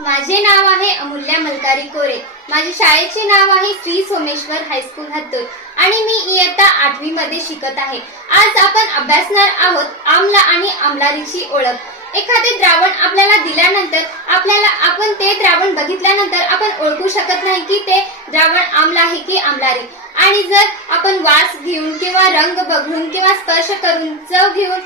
माझे नाव आहे अमूल्य मलकारी कोरे. माझे शाळेचे नाव आहे श्री सोमेश्वर हायस्कूल हत्तूर आणि मी इयत्ता आठवी मध्ये शिकत आहे. आज आपण अभ्यासणार आहोत आमला आणि आमलारीची ओळख. एखादे द्रावण आपल्याला दिल्यानंतर आपल्याला आपण ते द्रावण बघितल्यानंतर आपण ओळखू शकत नाही की ते द्रावण आमला आहे की आमलारी. आणि जर आपण वास घेऊन किंवा रंग बघून किंवा स्पर्श करून चव घेऊन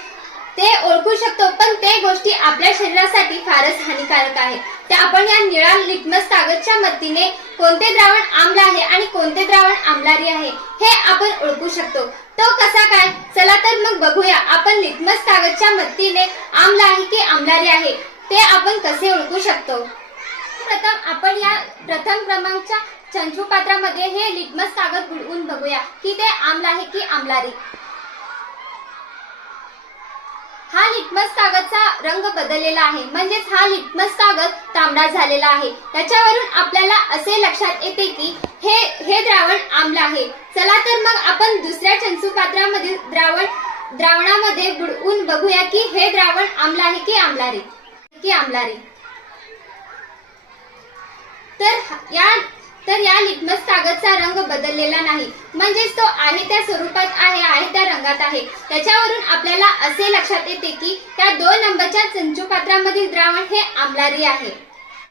ते ओळखू शकतो पण ते गोष्टी आपल्या शरीरासाठी फारच हानिकारक आहे तर आपण या निळा लिटमस कागदच्या मदतीने कोणते द्रावण आम्ल आहे आणि कोणते द्रावण आम्लारी आहे हे आपण ओळखू शकतो. तो कसा काय? चला तर मग बघूया. आपण लिटमस कागदच्या मदतीने आम्ल आहे की आम्लारी आहे ते आपण कसे ओळखू शकतो? प्रथम आपण या प्रथम क्रमांकच्या चंचू पात्रामध्ये हे लिटमस कागद बुडवून बघूया की ते आम्ल आहे की आम्लारी हा लिटमस कागदचा रंग बदललेला आहे. म्हणजेच हा लिटमस कागद तांबडा झालेला आहे. त्याच्यावरून आपल्याला असे लक्षात येते की हे हे द्रावण आम्ल आहे. चला तर मग आपण दुसऱ्या चंचू पात्रामधील द्रावण द्रावणामध्ये बुडवून बघूया की हे द्रावण आम्ल आहे की आम्लारी? की आम्लारी? तर या तर या लिटमस कागदचा रंग बदललेला नाही. म्हणजेच तो आहे त्या स्वरूपात आहे आहे त्या रंगात आहे. त्याच्यावरून आपल्याला असे लक्षात येते की त्या दोन नंबरच्या चंचू पात्रामधील द्रावण हे आमलारी आहे.